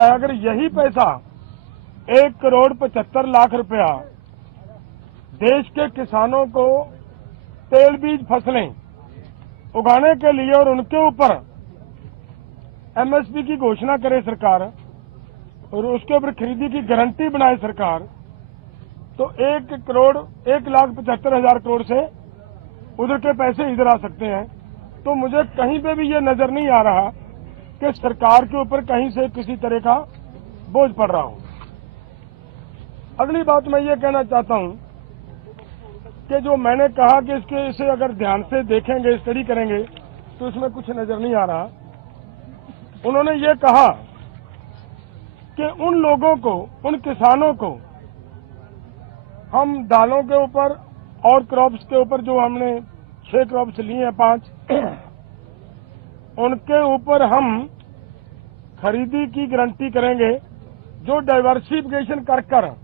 अगर यही पैसा 1,75,00,000 रुपया देश के किसानों को तेल बीज फसलें उगाने के लिए और उनके ऊपर एमएसपी की घोषणा करे सरकार और उसके ऊपर खरीदी की गारंटी बनाए सरकार, तो 1,75,00,000 करोड़ से उधर के पैसे इधर आ सकते हैं। तो मुझे कहीं पे भी ये नजर नहीं आ रहा कि सरकार के ऊपर कहीं से किसी तरह का बोझ पड़ रहा हो। अगली बात मैं ये कहना चाहता हूं कि जो मैंने कहा कि इसे अगर ध्यान से देखेंगे, स्टडी करेंगे, तो इसमें कुछ नजर नहीं आ रहा। उन्होंने ये कहा कि उन लोगों को, उन किसानों को हम दालों के ऊपर और क्रॉप्स के ऊपर जो हमने 6 क्रॉप्स लिए हैं 5, उनके ऊपर हम खरीदी की गारंटी करेंगे जो डाइवर्सिफिकेशन कर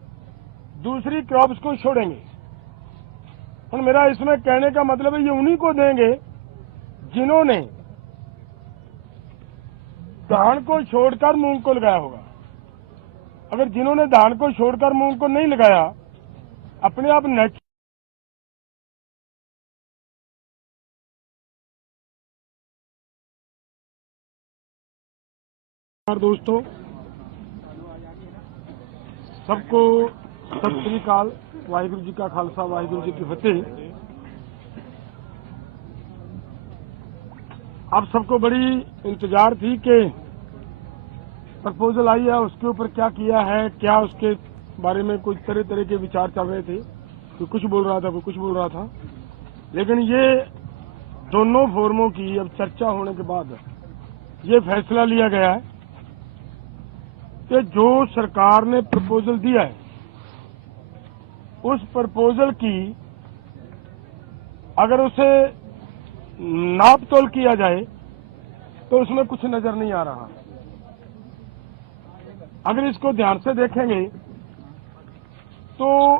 दूसरी क्रॉप्स को छोड़ेंगे। और मेरा इसमें कहने का मतलब है ये उन्हीं को देंगे जिन्होंने धान को छोड़कर मूंग को लगाया होगा। अगर जिन्होंने धान को छोड़कर मूंग को नहीं लगाया, अपने आप दोस्तों सबको सत श्री अकाल, वाहिगुरु जी का खालसा, वाहिगुरु जी की फतेह। आप सबको बड़ी इंतजार थी कि प्रपोजल आई है, उसके ऊपर क्या किया है, क्या उसके बारे में कुछ तरह तरह के विचार चल रहे थे। कोई कुछ बोल रहा था, कोई कुछ बोल रहा था, लेकिन ये दोनों फोरमों की अब चर्चा होने के बाद ये फैसला लिया गया है कि जो सरकार ने प्रपोजल दिया है उस प्रपोजल की अगर उसे नाप तोल किया जाए तो उसमें कुछ नजर नहीं आ रहा। अगर इसको ध्यान से देखेंगे तो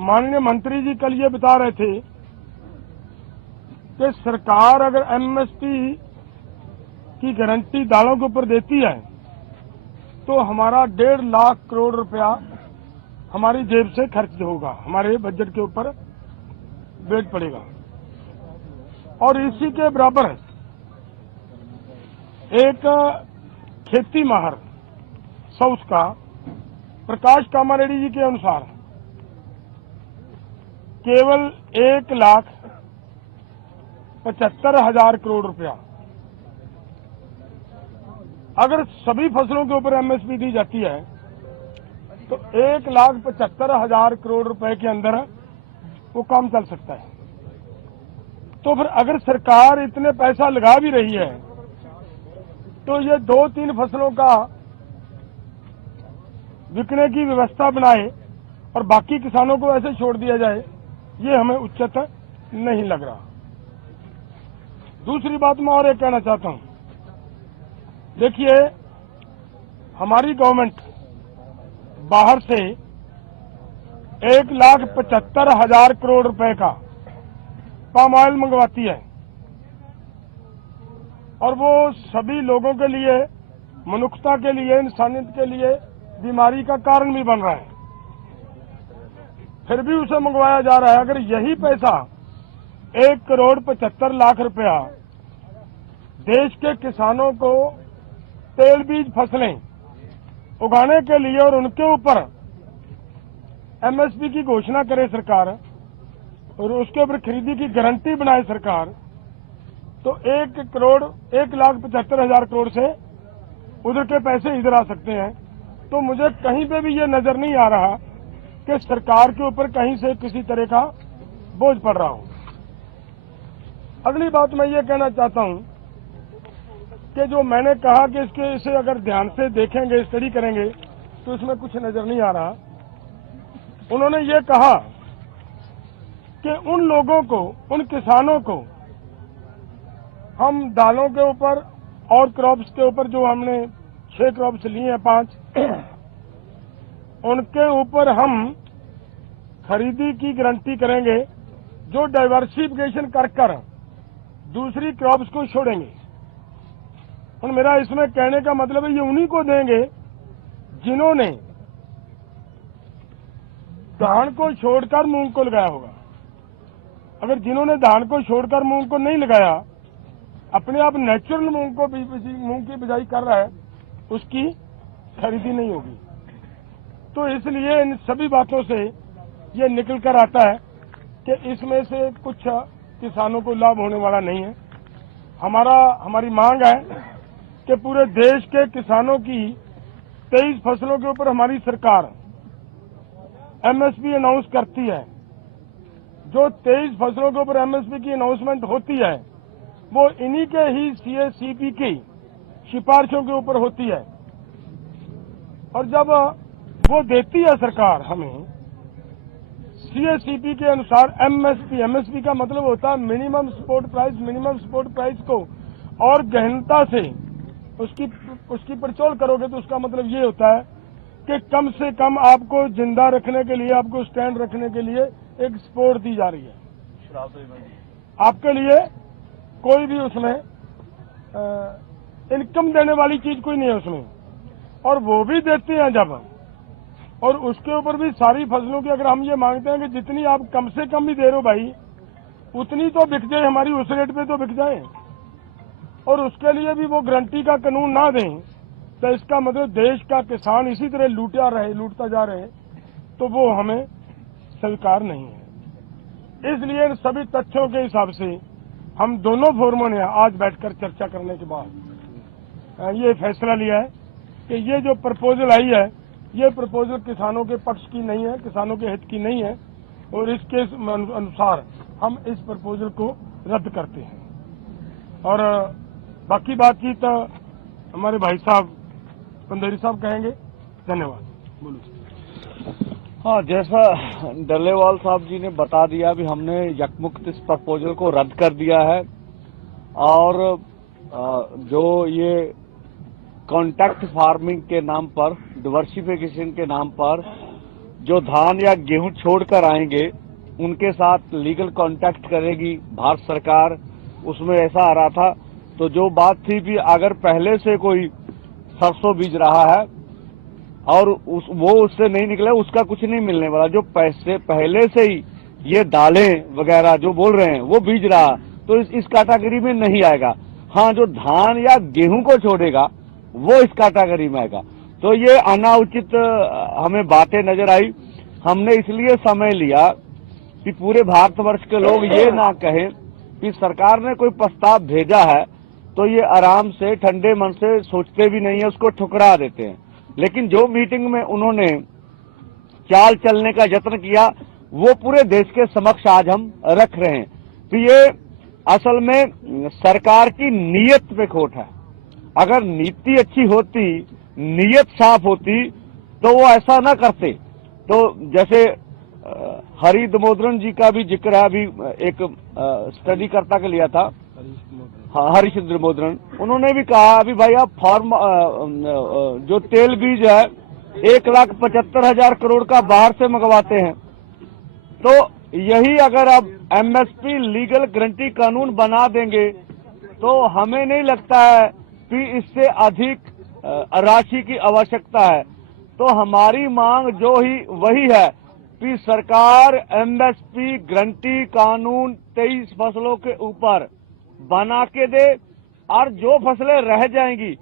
माननीय मंत्री जी कल ये बता रहे थे कि सरकार अगर एमएसपी की गारंटी दालों के ऊपर देती है तो हमारा 1.5 लाख करोड़ रुपया हमारी जेब से खर्च होगा, हमारे बजट के ऊपर वेट पड़ेगा। और इसी के बराबर एक खेती माहर साउथ का प्रकाश कामारेड्डी जी के अनुसार केवल 1,75,000 करोड़ रुपया अगर सभी फसलों के ऊपर एमएसपी दी जाती है तो 1,75,000 करोड़ रुपए के अंदर वो काम चल सकता है। तो फिर अगर सरकार इतने पैसा लगा भी रही है तो ये 2-3 फसलों का बिकने की व्यवस्था बनाए और बाकी किसानों को ऐसे छोड़ दिया जाए, ये हमें उचित नहीं लग रहा। दूसरी बात मैं और एक कहना चाहता हूं, देखिए हमारी गवर्नमेंट बाहर से 1,75,000 करोड़ रुपए का पाम ऑयल मंगवाती है और वो सभी लोगों के लिए, मनुष्यता के लिए, इंसानियत के लिए बीमारी का कारण भी बन रहा है, फिर भी उसे मंगवाया जा रहा है। अगर यही पैसा 1,75,00,000 रुपया देश के किसानों को तेल बीज फसलें उगाने के लिए और उनके ऊपर एमएसपी की घोषणा करे सरकार और उसके ऊपर खरीदी की गारंटी बनाए सरकार, तो 1,75,000 करोड़ से उधर के पैसे इधर आ सकते हैं। तो मुझे कहीं पे भी ये नजर नहीं आ रहा कि सरकार के ऊपर कहीं से किसी तरह का बोझ पड़ रहा हो। अगली बात मैं ये कहना चाहता हूं कि जो मैंने कहा कि इसे अगर ध्यान से देखेंगे, स्टडी करेंगे, तो इसमें कुछ नजर नहीं आ रहा। उन्होंने ये कहा कि उन लोगों को, उन किसानों को हम दालों के ऊपर और क्रॉप्स के ऊपर जो हमने 6 क्रॉप्स लिए हैं 5, उनके ऊपर हम खरीदी की गारंटी करेंगे जो डाइवर्सिफिकेशन कर दूसरी क्रॉप्स को छोड़ेंगे। और मेरा इसमें कहने का मतलब है ये उन्हीं को देंगे जिन्होंने धान को छोड़कर मूंग को लगाया होगा। अगर जिन्होंने धान को छोड़कर मूंग को नहीं लगाया, अपने आप नेचुरल मूंग की बिजाई कर रहा है, उसकी खरीदी नहीं होगी। तो इसलिए इन सभी बातों से ये निकल कर आता है कि इसमें से कुछ किसानों को लाभ होने वाला नहीं है। हमारी मांग है कि पूरे देश के किसानों की 23 फसलों के ऊपर हमारी सरकार एमएसपी अनाउंस करती है। जो 23 फसलों के ऊपर एमएसपी की अनाउंसमेंट होती है वो इन्हीं के ही सीएससीपी की सिफारिशों के ऊपर होती है। और जब वो देती है सरकार हमें सीएससीपी के अनुसार एमएसपी का मतलब होता है मिनिमम सपोर्ट प्राइस को और गहनता से उसकी पड़चोल करोगे तो उसका मतलब ये होता है कि कम से कम आपको जिंदा रखने के लिए, आपको स्टैंड रखने के लिए एक सपोर्ट दी जा रही है। आपके लिए कोई भी उसमें इनकम देने वाली चीज कोई नहीं है उसमें, और वो भी देते हैं जब, और उसके ऊपर भी सारी फसलों की अगर हम ये मांगते हैं कि जितनी आप कम से कम भी दे रहे हो भाई, उतनी तो बिक जाए, हमारी उस रेट पे तो बिक जाए, और उसके लिए भी वो गारंटी का कानून ना दें, तो इसका मतलब देश का किसान इसी तरह लूटता जा रहे, तो वो हमें स्वीकार नहीं है। इसलिए इन सभी तथ्यों के हिसाब से हम दोनों फोरमों ने आज बैठकर चर्चा करने के बाद ये फैसला लिया है कि ये जो प्रपोजल आई है, ये प्रपोजल किसानों के पक्ष की नहीं है, किसानों के हित की नहीं है, और इसके अनुसार हम इस प्रपोजल को रद्द करते हैं। और बाकी बातचीत हमारे भाई साहब पंदेरी साहब कहेंगे। धन्यवाद। बोलो। हाँ, जैसा डल्लेवाल साहब जी ने बता दिया, भी हमने यकमुक्त इस प्रपोजल को रद्द कर दिया है, और जो ये कॉन्ट्रैक्ट फार्मिंग के नाम पर, डिवर्सिफिकेशन के नाम पर जो धान या गेहूं छोड़कर आएंगे उनके साथ लीगल कॉन्ट्रैक्ट करेगी भारत सरकार। उसमें ऐसा आ रहा था, तो जो बात थी कि अगर पहले से कोई सरसों बीज रहा है और वो उससे नहीं निकला, उसका कुछ नहीं मिलने वाला। जो पैसे पहले से ही ये दालें वगैरह जो बोल रहे हैं वो बीज रहा, तो इस कैटेगरी में नहीं आएगा। हाँ, जो धान या गेहूं को छोड़ेगा वो इस कैटेगरी में आएगा। तो ये अनाउचित हमें बातें नजर आई। हमने इसलिए समय लिया कि पूरे भारतवर्ष के लोग ये ना कहें कि सरकार ने कोई प्रस्ताव भेजा है तो ये आराम से ठंडे मन से सोचते भी नहीं है, उसको ठुकरा देते हैं। लेकिन जो मीटिंग में उन्होंने चाल चलने का यत्न किया वो पूरे देश के समक्ष आज हम रख रहे हैं। तो ये असल में सरकार की नीयत पे खोट है। अगर नीति अच्छी होती, नीयत साफ होती, तो वो ऐसा ना करते। तो जैसे हरि दामोदरन जी का भी जिक्र है, अभी एक स्टडी करता के लिया था, हरिश्चंद्र दामोदरन, उन्होंने भी कहा अभी भाई आप जो तेल बीज है 1,75,000 करोड़ का बाहर से मंगवाते हैं। तो यही अगर अब एमएसपी लीगल गारंटी कानून बना देंगे तो हमें नहीं लगता है कि इससे अधिक राशि की आवश्यकता है। तो हमारी मांग जो ही वही है कि सरकार एमएसपी गारंटी कानून 23 फसलों के ऊपर बना के दे, और जो फसलें रह जाएंगी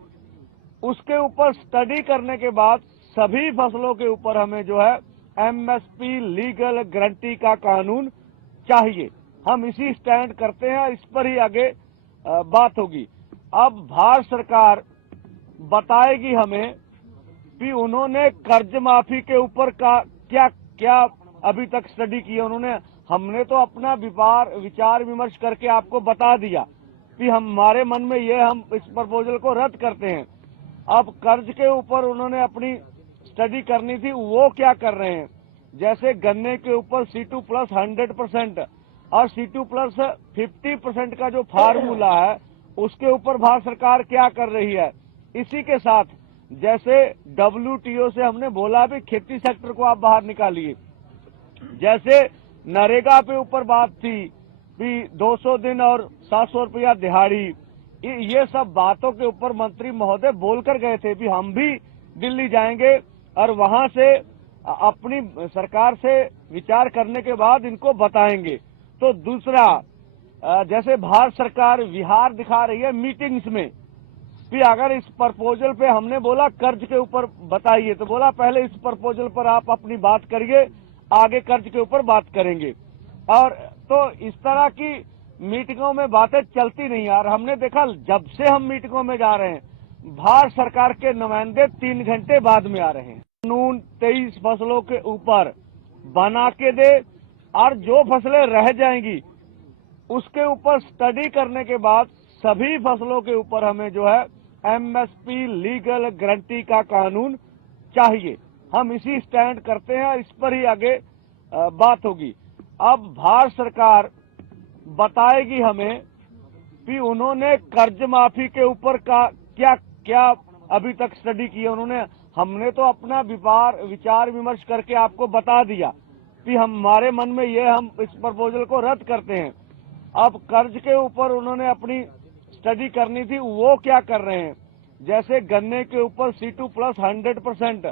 उसके ऊपर स्टडी करने के बाद सभी फसलों के ऊपर हमें जो है एमएसपी लीगल गारंटी का कानून चाहिए। हम इसी स्टैंड करते हैं, इस पर ही आगे बात होगी। अब भारत सरकार बताएगी हमें कि उन्होंने कर्ज माफी के ऊपर का क्या क्या अभी तक स्टडी किया उन्होंने। हमने तो अपना विचार विमर्श करके आपको बता दिया कि हमारे मन में ये, हम इस प्रपोजल को रद्द करते हैं। अब कर्ज के ऊपर उन्होंने अपनी स्टडी करनी थी, वो क्या कर रहे हैं। जैसे गन्ने के ऊपर C2 प्लस 100% और C2 प्लस 50% का जो फार्मूला है उसके ऊपर भारत सरकार क्या कर रही है। इसी के साथ जैसे WTO से हमने बोला भी खेती सेक्टर को आप बाहर निकालिए, जैसे नरेगा पे ऊपर बात थी कि 200 दिन और 700 रुपया दिहाड़ी, ये सब बातों के ऊपर मंत्री महोदय बोलकर गए थे कि हम भी दिल्ली जाएंगे और वहां से अपनी सरकार से विचार करने के बाद इनको बताएंगे। तो दूसरा, जैसे भारत सरकार विहार दिखा रही है मीटिंग्स में, कि अगर इस प्रपोजल पे हमने बोला कर्ज के ऊपर बताइए, तो बोला पहले इस प्रपोजल पर आप अपनी बात करिए, आगे कर्ज के ऊपर बात करेंगे। और तो इस तरह की मीटिंगों में बातें चलती नहीं यार। हमने देखा जब से हम मीटिंगों में जा रहे हैं, भारत सरकार के नुमाइंदे 3 घंटे बाद में आ रहे हैं। कानून 23 फसलों के ऊपर बना के दे, और जो फसलें रह जाएंगी उसके ऊपर स्टडी करने के बाद सभी फसलों के ऊपर हमें जो है एमएसपी लीगल गारंटी का कानून चाहिए। हम इसी स्टैंड करते हैं, इस पर ही आगे बात होगी। अब भारत सरकार बताएगी हमें कि उन्होंने कर्ज माफी के ऊपर का क्या क्या अभी तक स्टडी की है। हमने तो अपना विचार विमर्श करके आपको बता दिया कि हमारे मन में ये, हम इस प्रपोजल को रद्द करते हैं। अब कर्ज के ऊपर उन्होंने अपनी स्टडी करनी थी, वो क्या कर रहे हैं। जैसे गन्ने के ऊपर C2 प्लस 100%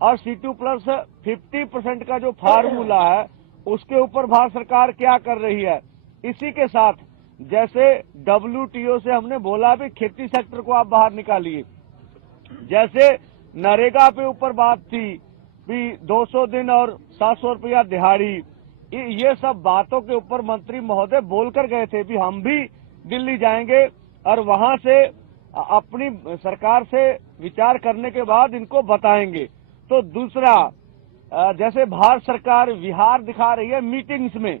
और C2 प्लस 50% का जो फार्मूला है, उसके ऊपर भारत सरकार क्या कर रही है। इसी के साथ जैसे WTO से हमने बोला भी खेती सेक्टर को आप बाहर निकालिए, जैसे नरेगा पे ऊपर बात थी कि 200 दिन और 700 रुपया दिहाड़ी, ये सब बातों के ऊपर मंत्री महोदय बोलकर गए थे कि हम भी दिल्ली जाएंगे और वहां से अपनी सरकार से विचार करने के बाद इनको बताएंगे। तो दूसरा, जैसे भारत सरकार विहार दिखा रही है मीटिंग्स में,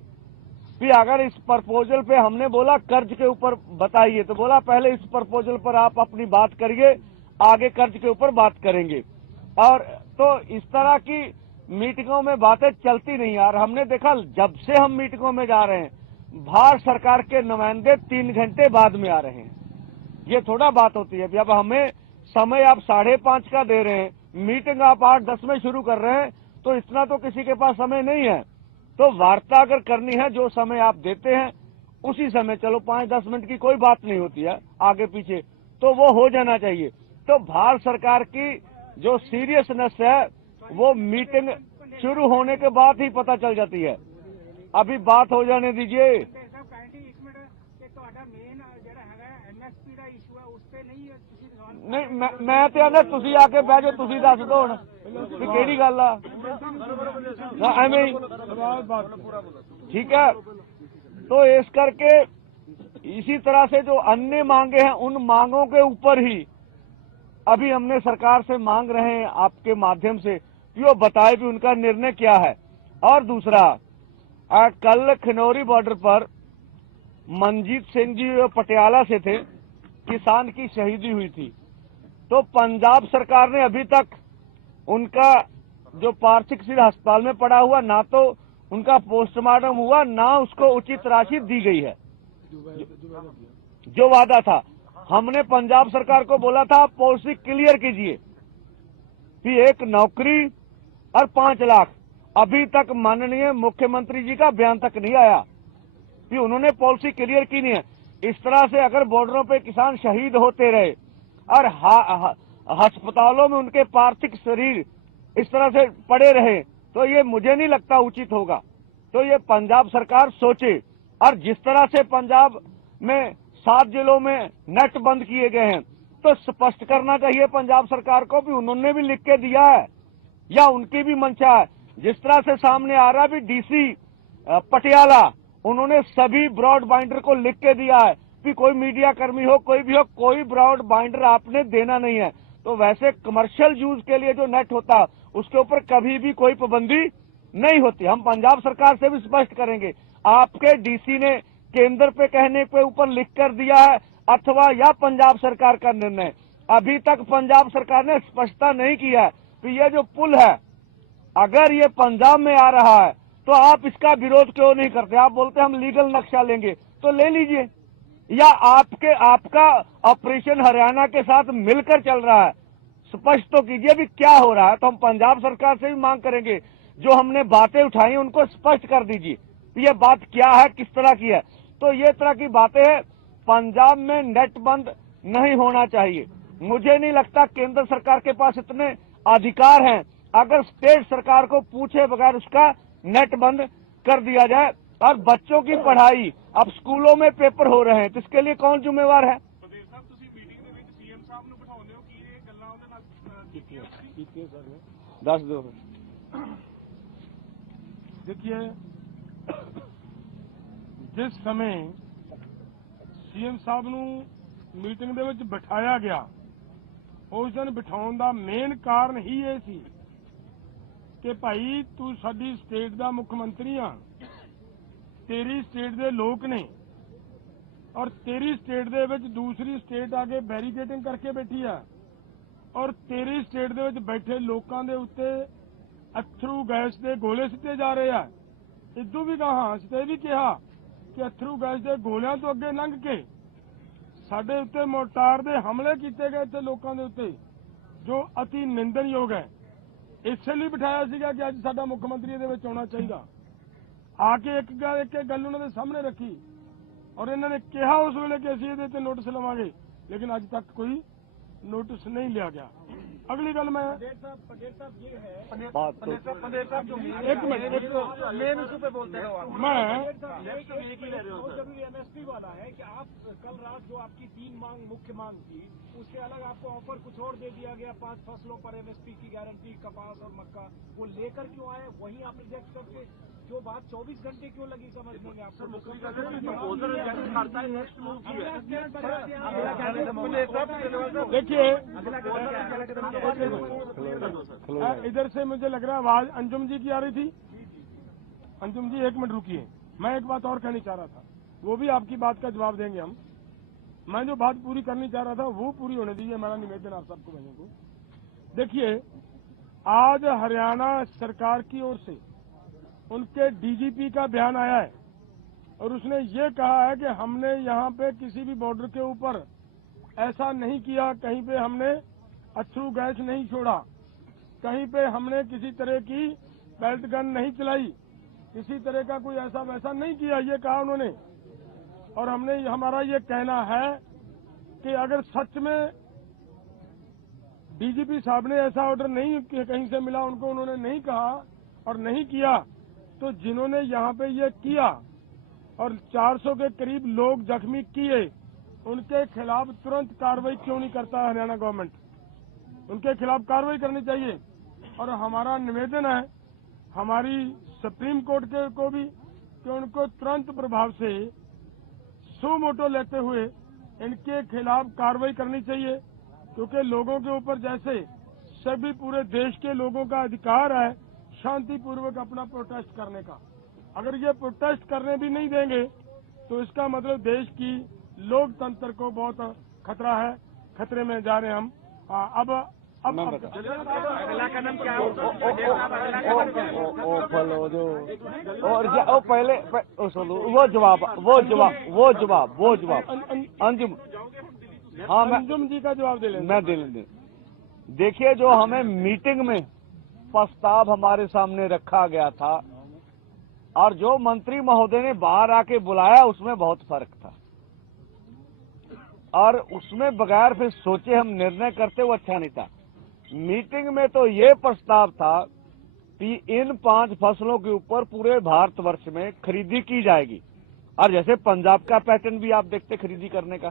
कि अगर इस प्रपोजल पे हमने बोला कर्ज के ऊपर बताइए, तो बोला पहले इस प्रपोजल पर आप अपनी बात करिए, आगे कर्ज के ऊपर बात करेंगे। और तो इस तरह की मीटिंगों में बातें चलती नहीं यार। हमने देखा जब से हम मीटिंगों में जा रहे हैं, भारत सरकार के नुमाइंदे 3 घंटे बाद में आ रहे हैं। ये थोड़ा बात होती है। अब हमें समय आप 5:30 का दे रहे हैं, मीटिंग आप 8:10 में शुरू कर रहे हैं, तो इतना तो किसी के पास समय नहीं है। तो वार्ता अगर करनी है, जो समय आप देते हैं उसी समय, चलो 5-10 मिनट की कोई बात नहीं होती है आगे पीछे, तो वो हो जाना चाहिए। तो भारत सरकार की जो सीरियसनेस है वो मीटिंग शुरू होने के बाद ही पता चल जाती है। अभी बात हो जाने दीजिए। नहीं, मैं तो आना तुसी आके बह जाओ, तुसी दस दो हुण भी केड़ी गल आ। एवें ही ठीक है। तो इस करके इसी तरह से जो अन्य मांगे हैं, उन मांगों के ऊपर ही अभी हमने सरकार से मांग रहे हैं आपके माध्यम से कि वो बताए भी उनका निर्णय क्या है। और दूसरा, कल खनौरी बॉर्डर पर मनजीत सिंह जी पटियाला से थे, किसान की शहीदी हुई थी। तो पंजाब सरकार ने अभी तक उनका जो पार्थिव शरीर अस्पताल में पड़ा हुआ, ना तो उनका पोस्टमार्टम हुआ, ना उसको उचित राशि दी गई है। जो वादा था, हमने पंजाब सरकार को बोला था आप पॉलिसी क्लियर कीजिए कि 1 नौकरी और 5 लाख। अभी तक माननीय मुख्यमंत्री जी का बयान तक नहीं आया कि उन्होंने पॉलिसी क्लियर की नहीं है। इस तरह से अगर बॉर्डरों पे किसान शहीद होते रहे और अस्पतालों में उनके पार्थिव शरीर इस तरह से पड़े रहे, तो ये मुझे नहीं लगता उचित होगा। तो ये पंजाब सरकार सोचे। और जिस तरह से पंजाब में 7 जिलों में नेट बंद किए गए हैं, तो स्पष्ट करना चाहिए पंजाब सरकार को भी उन्होंने भी लिख के दिया है या उनकी भी मंशा है। जिस तरह से सामने आ रहा भी डीसी पटियाला, उन्होंने सभी ब्रॉड बाइंडर को लिख के दिया है कि कोई मीडिया कर्मी हो, कोई भी हो, कोई ब्रॉड बाइंडर आपने देना नहीं है। तो वैसे कमर्शियल यूज के लिए जो नेट होता है उसके ऊपर कभी भी कोई पाबंदी नहीं होती। हम पंजाब सरकार से भी स्पष्ट करेंगे, आपके डीसी ने केंद्र पे कहने पे ऊपर लिख कर दिया है अथवा या पंजाब सरकार का निर्णय। अभी तक पंजाब सरकार ने स्पष्टता नहीं किया है कि ये जो पुल है, अगर ये पंजाब में आ रहा है तो आप इसका विरोध क्यों नहीं करते। आप बोलते हम लीगल नक्शा लेंगे, तो ले लीजिए, या आपका ऑपरेशन हरियाणा के साथ मिलकर चल रहा है, स्पष्ट तो कीजिए भी क्या हो रहा है। तो हम पंजाब सरकार से भी मांग करेंगे, जो हमने बातें उठाई उनको स्पष्ट कर दीजिए ये बात क्या है, किस तरह की है। तो ये तरह की बातें हैं पंजाब में नेट बंद नहीं होना चाहिए। मुझे नहीं लगता केंद्र सरकार के पास इतने अधिकार हैं। अगर स्टेट सरकार को पूछे बगैर उसका नेट बंद कर दिया जाए और बच्चों की पढ़ाई, अब स्कूलों में पेपर हो रहे हैं तो इसके लिए कौन जिम्मेवार है? दस दो देखिए, जिस समय सीएम साहब ਨੂੰ ਮੀਟਿੰਗ ਦੇ ਵਿੱਚ ਬਿਠਾਇਆ ਗਿਆ, ਉਸ ਦਿਨ ਬਿਠਾਉਣ ਦਾ ਮੇਨ ਕਾਰਨ ਹੀ ਇਹ ਸੀ ਕਿ ਭਾਈ ਤੂੰ ਸਾਡੀ ਸਟੇਟ ਦਾ ਮੁੱਖ ਮੰਤਰੀ ਆ, ਤੇਰੀ ਸਟੇਟ ਦੇ ਲੋਕ ਨੇ ਔਰ ਤੇਰੀ ਸਟੇਟ ਦੇ ਵਿੱਚ ਦੂਸਰੀ ਸਟੇਟ ਆ ਕੇ ਬੈਰੀਕੇਡਿੰਗ ਕਰਕੇ ਬੈਠੀ ਆ ਔਰ ਤੇਰੀ ਸਟੇਟ ਦੇ ਵਿੱਚ ਬੈਠੇ ਲੋਕਾਂ ਦੇ ਉੱਤੇ ਅਥਰੂ ਗੈਸ ਦੇ ਗੋਲੇ ਸਿੱਟੇ ਜਾ ਰਹੇ ਆ। ਇਦੋਂ ਵੀ ਕਹਾ ਅਸੀਂ ਇਹ ਵੀ ਕਿਹਾ ਕਿ ਅਥਰੂ ਗੈਸ ਦੇ ਗੋਲਿਆਂ ਤੋਂ ਅੱਗੇ ਲੰਘ ਕੇ ਸਾਡੇ ਉੱਤੇ ਮੋਰਟਾਰ ਦੇ ਹਮਲੇ ਕੀਤੇ ਗਏ ਇੱਥੇ ਲੋਕਾਂ ਦੇ ਉੱਤੇ, ਜੋ ਅਤੀ ਨਿੰਦਣਯੋਗ ਹੈ। ਇਸੇ ਲਈ ਬਿਠਾਇਆ ਸੀਗਾ ਕਿ ਅੱਜ ਸਾਡਾ ਮੁੱਖ ਮੰਤਰੀ ਇਹਦੇ ਵਿੱਚ ਆਉਣਾ ਚਾਹੀਦਾ। ਆ ਕੇ ਇੱਕ ਗੱਲ ਉਹਨਾਂ ਦੇ ਸਾਹਮਣੇ ਰੱਖੀ ਔਰ ਇਹਨਾਂ ਨੇ ਕਿਹਾ ਉਸ ਵੇਲੇ ਕਿ ਅਸੀਂ ਇਹਦੇ ਤੇ ਨੋਟਿਸ ਲਵਾਂਗੇ, ਲੇਕਿन ਅੱਜ ਤੱਕ ਕੋਈ नोटिस नहीं लिया गया। अगली गल मैं पटेल साहब ये है एक मिनट मेन इशू पे बोलते रहो। मैं जरूरी एमएसपी वाला है कि आप कल रात जो आपकी 3 मांग मुख्य मांग थी, उससे अलग आपको ऑफर कुछ और दे दिया गया, 5 फसलों पर एमएसपी की गारंटी, कपास और मक्का, वो लेकर क्यों आए? वहीं आप रिजेक्ट करके जो बात 24 घंटे क्यों लगी समझने में आपको? देखिए, इधर से मुझे लग रहा है आवाज अंजुम जी की आ रही थी। अंजुम जी एक मिनट रुकिए, मैं एक बात और कहनी चाह रहा था, वो भी आपकी बात का जवाब देंगे हम। मैं जो बात पूरी करनी चाह रहा था वो पूरी होने दीजिए, मेरा निवेदन आप सबको भाइयों को। देखिए, आज हरियाणा सरकार की ओर से उनके डीजीपी का बयान आया है और उसने ये कहा है कि हमने यहाँ पे किसी भी बॉर्डर के ऊपर ऐसा नहीं किया, कहीं पे हमने अथरू गैस नहीं छोड़ा, कहीं पे हमने किसी तरह की बेल्ट गन नहीं चलाई, किसी तरह का कोई ऐसा वैसा नहीं किया, ये कहा उन्होंने। और हमने हमारा ये कहना है कि अगर सच में डीजीपी साहब ने ऐसा ऑर्डर नहीं कहीं से मिला उनको, उन्होंने नहीं कहा और नहीं किया, तो जिन्होंने यहाँ पे ये किया और 400 के करीब लोग जख्मी किए, उनके खिलाफ तुरंत कार्रवाई क्यों नहीं करता हरियाणा गवर्नमेंट? उनके खिलाफ कार्रवाई करनी चाहिए। और हमारा निवेदन है हमारी सुप्रीम कोर्ट के को भी कि उनको तुरंत प्रभाव से सो मोटो लेते हुए इनके खिलाफ कार्रवाई करनी चाहिए, क्योंकि लोगों के ऊपर जैसे सभी पूरे देश के लोगों का अधिकार है शांतिपूर्वक अपना प्रोटेस्ट करने का, अगर ये प्रोटेस्ट करने भी नहीं देंगे तो इसका मतलब देश की लोकतंत्र को बहुत खतरा है, खतरे में जा रहे हैं हम। अब अगला कदम क्या और पहले वो जवाब अंजुम, हाँ अंजुम जी का जवाब दे लें। मैं दे लें। देखिए, जो हमें मीटिंग में प्रस्ताव हमारे सामने रखा गया था और जो मंत्री महोदय ने बाहर आके बुलाया उसमें बहुत फर्क था, और उसमें बगैर फिर सोचे हम निर्णय करते वो अच्छा नहीं था। मीटिंग में तो ये प्रस्ताव था कि इन 5 फसलों के ऊपर पूरे भारतवर्ष में खरीदी की जाएगी, और जैसे पंजाब का पैटर्न भी आप देखते खरीदी करने का,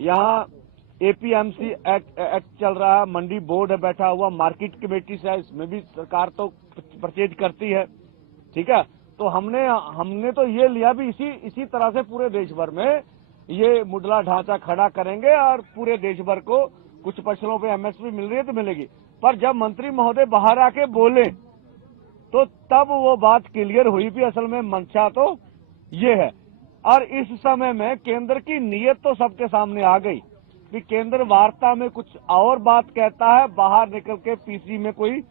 यहाँ एपीएमसी एक्ट चल रहा है, मंडी बोर्ड है बैठा हुआ, मार्केट कमेटी से है, इसमें भी सरकार तो परचेज करती है, ठीक है। तो हमने तो ये लिया भी इसी तरह से पूरे देश भर में ये मुडला ढांचा खड़ा करेंगे और पूरे देश भर को कुछ फसलों पे एमएसपी मिल रही है तो मिलेगी। पर जब मंत्री महोदय बाहर आके बोले तो तब वो बात क्लियर हुई भी असल में मंशा तो ये है। और इस समय में केंद्र की नीयत तो सबके सामने आ गई कि केंद्र वार्ता में कुछ और बात कहता है, बाहर निकल के पीसी में कोई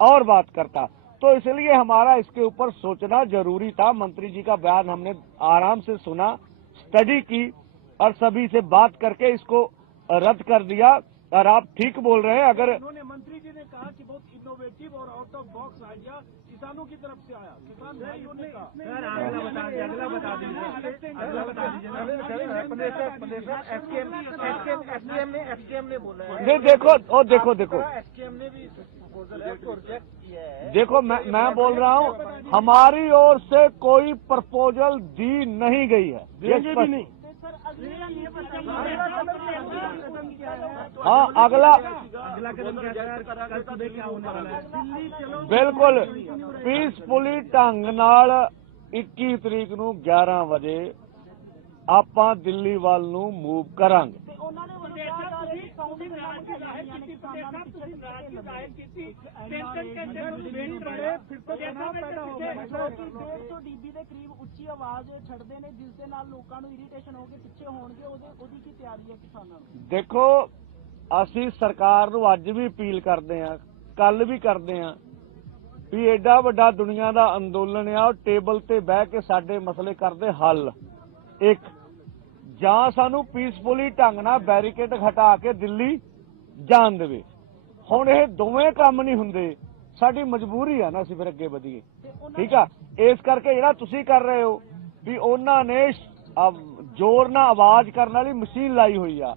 और बात करता। तो इसलिए हमारा इसके ऊपर सोचना जरूरी था। मंत्री जी का बयान हमने आराम से सुना, स्टडी की और सभी से बात करके इसको रद्द कर दिया। और आप ठीक बोल रहे हैं। अगर उन्होंने मंत्री जी ने कहा कि बहुत इनोवेटिव और आउट ऑफ बॉक्स आइडिया किसानों की तरफ से आया, किसान भाइयों ने कहा। एसकेएम ने बोला है। नहीं, देखो एसकेएम ने भी प्रोजेक्ट किया है। देखो मैं बोल रहा हूँ, हमारी ओर से कोई प्रपोजल दी नहीं गई है। देंगे भी नहीं। हाँ, अगला कदम क्या सुबह क्या होने वाला है? बिल्कुल पीसफुली ढंग नाल 21 ਤਰੀਕ ਨੂੰ 11 ਵਜੇ ਆਪਾਂ ਦਿੱਲੀ ਵੱਲ ਨੂੰ ਮੂਵ ਕਰਾਂਗੇ। ਡੀਬੀ ਦੇ ਕਰੀਬ ਉੱਚੀ ਆਵਾਜ਼ ਛੱਡਦੇ ਨੇ, ਜਿਸ ਦੇ ਨਾਲ ਲੋਕਾਂ ਨੂੰ ਇਰੀਟੇਸ਼ਨ ਹੋ ਕੇ ਪਿੱਛੇ ਹੋਣਗੇ, ਉਹਦੀ ਕੀ ਤਿਆਰੀ ਹੈ ਕਿਸਾਨਾਂ ਨੂੰ? ਦੇਖੋ, ਅਸੀਂ ਸਰਕਾਰ ਨੂੰ ਅੱਜ ਵੀ ਅਪੀਲ ਕਰਦੇ ਆਂ, ਕੱਲ ਵੀ ਕਰਦੇ ਆਂ ਵੀ ਐਡਾ ਵੱਡਾ ਦੁਨੀਆ ਦਾ ਅੰਦੋਲਨ ਆ, ਉਹ ਟੇਬਲ ਤੇ ਬਹਿ ਕੇ ਸਾਡੇ ਮਸਲੇ ਕਰਦੇ ਹੱਲ। ਇੱਕ ਜਾਂ ਸਾਨੂੰ ਪੀਸਫੁਲੀ ਢੰਗ ਨਾਲ ਬੈਰੀਕੇਡ ਹਟਾ ਕੇ ਦਿੱਲੀ ਜਾਣ ਦੇਵੇ। ਹੁਣ ਇਹ ਦੋਵੇਂ ਕੰਮ ਨਹੀਂ ਹੁੰਦੇ, ਸਾਡੀ ਮਜਬੂਰੀ ਆ ਨਾ, ਅਸੀਂ ਫਿਰ ਅੱਗੇ ਵਧੀਏ। ਠੀਕ ਆ, ਇਸ ਕਰਕੇ ਜਿਹੜਾ ਤੁਸੀਂ ਕਰ ਰਹੇ ਹੋ ਵੀ ਉਹਨਾਂ ਨੇ ਜ਼ੋਰ ਨਾਲ ਆਵਾਜ਼ ਕਰਨ ਵਾਲੀ ਮਸ਼ੀਨ ਲਾਈ ਹੋਈ ਆ,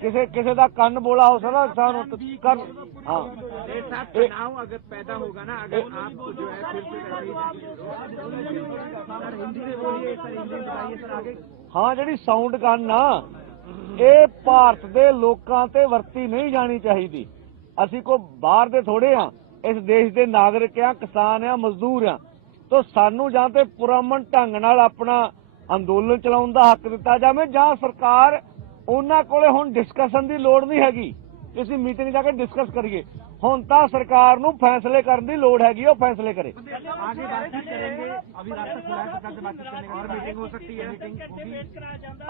ਕਿਸੇ ਦਾ ਕੰਨ ਬੋਲਾ ਹੋ ਸਕਦਾ ਸਾਨੂੰ ਕਰ। हाँ, तनाव अगर पैदा होगा ना, अगर आपको जो है फिर से ਹਾਂ, ਜਿਹੜੀ ਸਾਊਂਡ ਗਨ ਆ ਇਹ ਭਾਰਤ ਦੇ ਲੋਕਾਂ ਤੇ ਵਰਤੀ ਨਹੀਂ ਜਾਣੀ ਚਾਹੀਦੀ। ਅਸੀਂ ਕੋਈ ਬਾਹਰ ਦੇ ਥੋੜੇ ਆ, ਇਸ ਦੇਸ਼ ਦੇ ਨਾਗਰਿਕ ਆ, ਕਿਸਾਨ ਆ, ਮਜ਼ਦੂਰ ਆ। ਤਾਂ ਸਾਨੂੰ ਜਾਂ ਤੇ ਪੁਰਅਮਨ ਢੰਗ ਨਾਲ ਆਪਣਾ ਅੰਦੋਲਨ ਚਲਾਉਣ ਦਾ ਹੱਕ ਦਿੱਤਾ ਜਾਵੇ, ਜਾਂ ਸਰਕਾਰ ਉਹਨਾਂ ਕੋਲੇ ਹੁਣ ਡਿਸਕਸ਼ਨ ਦੀ ਲੋੜ ਨਹੀਂ ਹੈਗੀ, ਅਸੀਂ ਮੀਟਿੰਗ ਜਾ ਕੇ ਡਿਸਕਸ ਕਰੀਏ। ਹੁਣ ਤਾਂ ਸਰਕਾਰ ਨੂੰ ਫੈਸਲੇ ਕਰਨ ਦੀ ਲੋੜ ਹੈਗੀ, ਉਹ ਫੈਸਲੇ करे।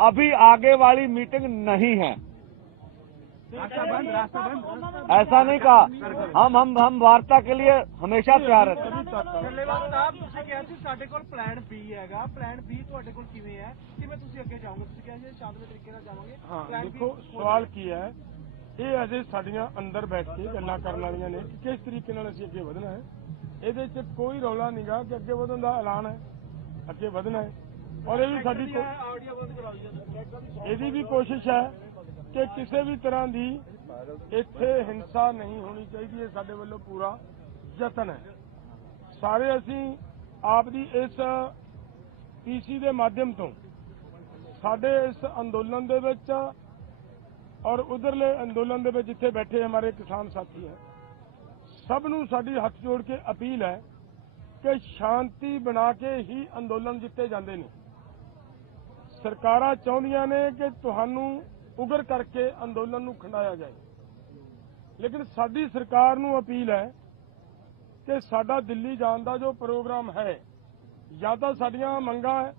अभी आगे वाली मीटिंग नहीं है, ऐसा नहीं कहा। हम वार्ता के लिए हमेशा तैयार है। ਸਾਡੇ ਕੋਲ ਪਲਾਨ B ਹੈਗਾ, ਪਲਾਨ B ਤੁਹਾਡੇ ਕੋਲ ਕਿਵੇਂ ਹੈ, ਕਿਵੇਂ ਤੁਸੀਂ ਅੱਗੇ ਜਾਓਗੇ? ਤੁਸੀਂ ਕਿਹਾ ਜੀ ਸ਼ਾਂਤਮਈ ਤਰੀਕੇ ਨਾਲ ਜਾਵਾਂਗੇ। ਹਾਂ, ਦੇਖੋ ਸਵਾਲ ਕੀ ਹੈ, ਇਹ ਅਜੇ ਸਾਡੀਆਂ ਅੰਦਰ ਬੈਠ ਕੇ ਗੱਲਾਂ ਕਰਨ ਵਾਲੀਆਂ ਨੇ ਕਿ ਕਿਸ ਤਰੀਕੇ ਨਾਲ ਅਸੀਂ ਅੱਗੇ ਵਧਣਾ ਹੈ। ਇਹਦੇ 'ਚ ਕੋਈ ਰੌਲਾ ਨਹੀਂਗਾ ਕਿ ਅੱਗੇ ਵਧਣ ਦਾ ਐਲਾਨ ਹੈ, ਅੱਗੇ ਵਧਣਾ ਹੈ। ਔਰ ਇਹ ਵੀ ਸਾਡੀ ਇਹਦੀ ਵੀ ਕੋਸ਼ਿਸ਼ ਹੈ ਕਿ ਕਿਸੇ ਵੀ ਤਰ੍ਹਾਂ ਦੀ ਇੱਥੇ ਹਿੰਸਾ ਨਹੀਂ ਹੋਣੀ ਚਾਹੀਦੀ ਹੈ। ਸਾਡੇ ਵੱਲੋਂ ਪੂਰਾ ਯਤਨ ਹੈ। ਸਾਰੇ ਅਸੀਂ ਆਪ ਦੀ ਇਸ ਪੀਸੀ ਦੇ ਮਾਧਿਅਮ ਤੋਂ ਸਾਡੇ ਇਸ ਅੰਦੋਲਨ ਦੇ ਵਿੱਚ ਔਰ ਉਧਰਲੇ ਅੰਦੋਲਨ ਦੇ ਵਿੱਚ ਜਿੱਥੇ ਬੈਠੇ ਹਮਾਰੇ ਕਿਸਾਨ ਸਾਥੀ ਹੈ, ਸਭ ਨੂੰ ਸਾਡੀ ਹੱਥ ਜੋੜ ਕੇ ਅਪੀਲ ਹੈ ਕਿ ਸ਼ਾਂਤੀ ਬਣਾ ਕੇ ਹੀ ਅੰਦੋਲਨ ਜਿੱਤੇ ਜਾਂਦੇ ਨੇ। ਸਰਕਾਰਾਂ ਚਾਹੁੰਦੀਆਂ ਨੇ ਕਿ ਤੁਹਾਨੂੰ ਉਗਰ ਕਰਕੇ ਅੰਦੋਲਨ ਨੂੰ ਖੰਡਾਇਆ ਜਾਏ, ਲੇਕਿਨ ਸਾਡੀ ਸਰਕਾਰ ਨੂੰ ਅਪੀਲ ਹੈ ਕਿ ਸਾਡਾ ਦਿੱਲੀ ਜਾਣ ਦਾ ਜੋ ਪ੍ਰੋਗਰਾਮ ਹੈ, ਜਾਂ ਤਾਂ ਸਾਡੀਆਂ ਮੰਗਾਂ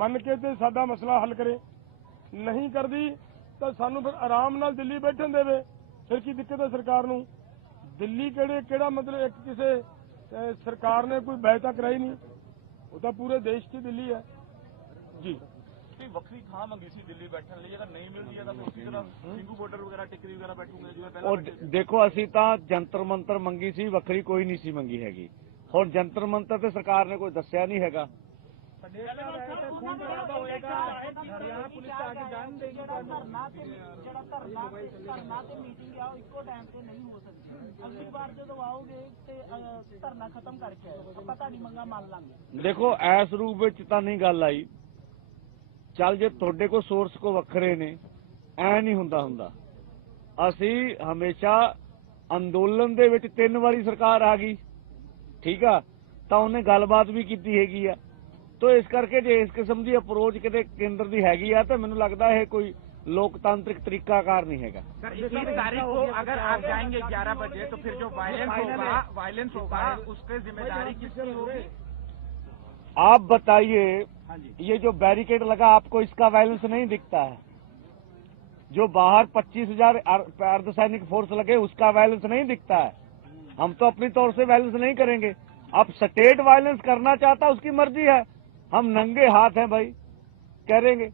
ਮੰਨ ਕੇ ਤੇ ਸਾਡਾ ਮਸਲਾ ਹੱਲ ਕਰੇ, ਨਹੀਂ ਕਰਦੀ ਤਾਂ ਸਾਨੂੰ ਫਿਰ ਆਰਾਮ ਨਾਲ ਦਿੱਲੀ ਬੈਠਣ ਦੇਵੇ। ਫਿਰ ਕੀ ਦਿੱਕਤ ਹੈ ਸਰਕਾਰ ਨੂੰ? ਦਿੱਲੀ ਕਿਹੜਾ ਮਤਲਬ ਇੱਕ ਕਿਸੇ ਸਰਕਾਰ ਨੇ ਕੋਈ ਬੈਠਕ ਕਰਾਈ ਨਹੀਂ, ਉਹ ਤਾਂ ਪੂਰੇ ਦੇਸ਼ 'ਚ ਦਿੱਲੀ ਹੈ ਜੀ। ਵੱਖਰੀ ਥਾਂ ਮੰਗੀ ਸੀ ਦਿੱਲੀ ਬੈਠਣ ਲਈ, ਅਗਰ ਨਹੀਂ ਮਿਲਦੀ ਹੈ ਤਾਂ ਉਸੇ ਤਰ੍ਹਾਂ ਸਿੰਘੂ ਬਾਰਡਰ ਵਗੈਰਾ ਟਿਕਰੀ ਵਗੈਰਾ ਬੈਠੂਗੇ ਜਿਵੇਂ ਪਹਿਲਾਂ। ਉਹ ਦੇਖੋ, ਅਸੀਂ ਤਾਂ ਜੰਤਰ ਮੰਤਰ ਮੰਗੀ ਸੀ, ਵੱਖਰੀ ਕੋਈ ਨਹੀਂ ਸੀ ਮੰਗੀ ਹੈਗੀ। ਹੁਣ ਜੰਤਰ ਮੰਤਰ ਤੇ ਸਰਕਾਰ ਨੇ ਕੋਈ ਦੱਸਿਆ ਨਹੀਂ ਹੈਗਾ। ਹਰਿਆਣਾ ਪੁਲਿਸ ਆਗੇ ਜਾਣ ਦੇਗੀ। ਧਰਨਾ ਤੇ ਮੀਟਿੰਗ ਆ ਉਹ ਇੱਕੋ ਟਾਈਮ ਤੇ ਨਹੀਂ ਹੋ ਸਕਦੀ। ਅਗਲੀ ਵਾਰ ਜਦੋਂ ਆਓਗੇ ਤੇ ਧਰਨਾ ਖਤਮ ਕਰਕੇ ਆਓ, ਆਪਾਂ ਤੁਹਾਡੀ ਮੰਗਾਂ ਮੰਨ ਲਾਂਗੇ। ਦੇਖੋ, ਇਸ ਰੂਪ ਵਿੱਚ ਤਾਂ ਨਹੀਂ ਗੱਲ ਆਈ। ਚੱਲ ਜੇ ਤੁਹਾਡੇ ਕੋਲ ਸੋਰਸ ਕੋ ਵੱਖਰੇ ਨੇ, ਐ ਨਹੀਂ ਹੁੰਦਾ। ਅਸੀਂ ਹਮੇਸ਼ਾ ਅੰਦੋਲਨ ਦੇ ਵਿੱਚ 3 ਵਾਰੀ ਸਰਕਾਰ ਆ ਗਈ, ਠੀਕ ਆ, ਤਾਂ ਉਹਨੇ ਗੱਲਬਾਤ ਵੀ ਕੀਤੀ ਹੈਗੀ ਆ। तो इस करके जो इस किस्म की अप्रोच किते केंद्र की हैगी आ, तो मैनूं लगदा है कोई लोकतांत्रिक तरीकाकार नहीं हैगा। सर, 21 तारीख को अगर आप जाएंगे 11 बजे तो फिर जो वायलेंस होगा उसकी जिम्मेदारी किसकी होगी? आप बताइए, ये जो बैरिकेड लगा आपको इसका वायलेंस नहीं दिखता है? जो बाहर 25,000 अर्धसैनिक फोर्स लगे उसका वायलेंस नहीं दिखता है? हम तो अपनी तौर से वायलेंस नहीं करेंगे। अब स्टेट वायलेंस करना चाहता उसकी मर्जी है, हम नंगे हाथ हैं भाई, करेंगे।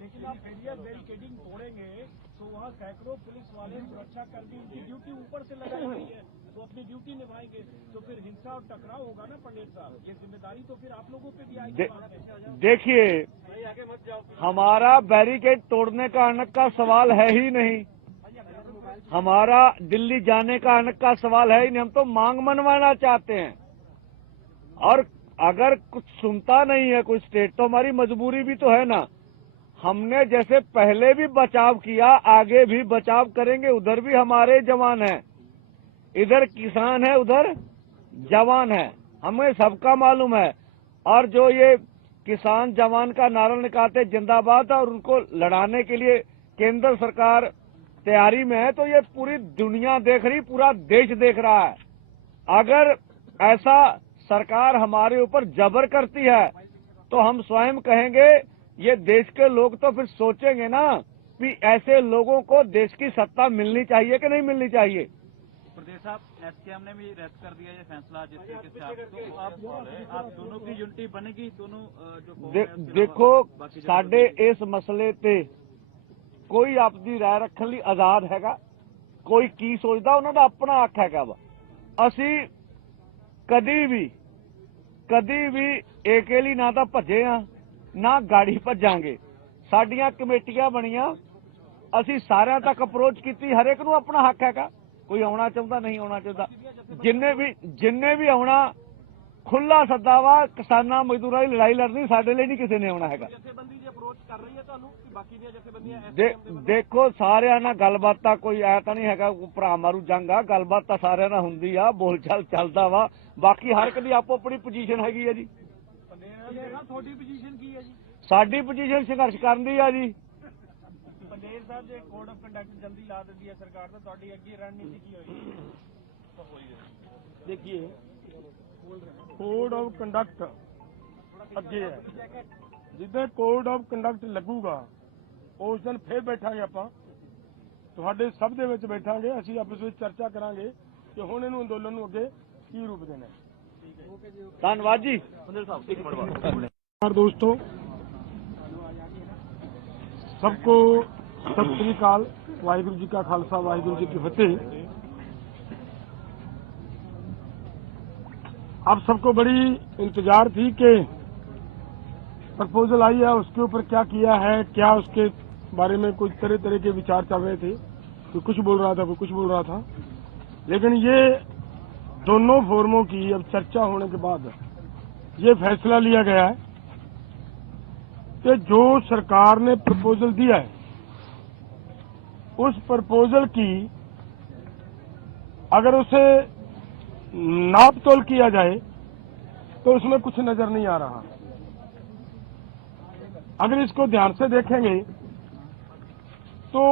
लेकिन आप बैरिकेडिंग तोड़ेंगे तो वहाँ वहाँ सैकड़ों पुलिस वाले सुरक्षा कर्मी उनकी ड्यूटी ऊपर से लगाई गई है, तो अपनी ड्यूटी निभाएंगे, तो फिर हिंसा और टकराव होगा ना पंडित साहब। ये जिम्मेदारी तो फिर आप लोगों पे भी आएगी। देखिए, हमारा बैरिकेड तोड़ने का अनक का सवाल है ही नहीं, हमारा दिल्ली जाने का अनक का सवाल है ही नहीं। हम तो मांग मनवाना चाहते हैं, और अगर कुछ सुनता नहीं है कोई स्टेट, तो हमारी मजबूरी भी तो है ना। हमने जैसे पहले भी बचाव किया, आगे भी बचाव करेंगे। उधर भी हमारे जवान हैं, इधर किसान है, उधर जवान है, हमें सबका मालूम है। और जो ये किसान जवान का नारा निकालते जिंदाबाद, और उनको लड़ाने के लिए केंद्र सरकार तैयारी में है, तो ये पूरी दुनिया देख रही, पूरा देश देख रहा है। अगर ऐसा सरकार हमारे ऊपर जबर करती है, तो हम स्वयं कहेंगे, ये देश के लोग तो फिर सोचेंगे ना कि ऐसे लोगों को देश की सत्ता मिलनी चाहिए कि नहीं मिलनी चाहिए। प्रदेश साहब, एसकेएम ने भी रद्द कर दिया ये फैसला, जिस तरीके से तो आप दोनों की यूनिटी बनेगी, दोनों जो देखो, साडे इस मसले ते कोई अपनी राय रखने ਲਈ आजाद हैगा। कोई की सोचदा, उन्हां दा अपना हक हैगा वा। ਅਸੀਂ कदी भी ਏਕੇ ਲਈ ना ਤਾਂ ਭੱਜੇ ਆ, ना गाड़ी ਭੱਜਾਂਗੇ। ਸਾਡੀਆਂ ਕਮੇਟੀਆਂ ਬਣੀਆਂ, ਅਸੀਂ ਸਾਰਿਆਂ ਤੱਕ ਅਪਰੋਚ ਕੀਤੀ, ਹਰੇਕ ਨੂੰ ਆਪਣਾ ਹੱਕ ਹੈਗਾ। ਕੋਈ ਆਉਣਾ ਚਾਹੁੰਦਾ, ਨਹੀਂ ਆਉਣਾ ਚਾਹੁੰਦਾ, ਜਿੰਨੇ ਵੀ ਆਉਣਾ खुला सद्दा वा। किसानां मजदूरां की लड़ाई लड़नी, साडे लिए नहीं किसी ने आउणा हैगा। देखो, सारिਆਂ ਨਾਲ गलबात ਤਾਂ ਕੋਈ ऐ ਤਾਂ नहीं हैगा भरा मारू जंग आ, गलबात ਤਾਂ सारिਆਂ ਨਾਲ ਹੁੰਦੀ आ, बोल चाल चलदा वा। बाकी हर एक दी आपो अपनी पोजीशन हैगी है जी। ਤੁਹਾਡੀ ਪੋਜੀਸ਼ਨ ਕੀ ਹੈ ਜੀ? ਸਾਡੀ पोजीशन संघर्ष करन दी आ जी। पंडेर साहब, जो कोड ऑफ कंडक्ट जल्दी ला देती है सरकार, तो ਤੁਹਾਡੀ ਅੱਗੇ रणनीति की होगी? देखिए, कोड ऑफ कंडक्ट अगे है, जिद्दे कोड ऑफ कंडक्ट लगूगा उस दिन फिर बैठांगे ਆਪਾਂ, ਤੁਹਾਡੇ ਸਭ ਦੇ ਵਿੱਚ ਬੈਠਾਂਗੇ, ਅਸੀਂ ਆਪਸ ਵਿੱਚ ਚਰਚਾ ਕਰਾਂਗੇ ਕਿ ਹੁਣ ਇਹਨੂੰ ਅੰਦੋਲਨ ਨੂੰ ਅੱਗੇ ਕੀ ਰੂਪ ਦੇਣਾ ਹੈ। धन्यवाद जी। दोस्तों, सबको सत श्री अकाल, वाहिगुरू जी का खालसा, वाहिगुरू जी की फतेह। आप सबको बड़ी इंतजार थी कि प्रपोजल आई है, उसके ऊपर क्या किया है, क्या उसके बारे में कुछ तरह तरह के विचार चल रहे थे। कोई कुछ बोल रहा था, कोई कुछ बोल रहा था, लेकिन ये दोनों फोरमों की अब चर्चा होने के बाद ये फैसला लिया गया है कि जो सरकार ने प्रपोजल दिया है, उस प्रपोजल की अगर उसे नाप तोल किया जाए तो उसमें कुछ नजर नहीं आ रहा। अगर इसको ध्यान से देखेंगे तो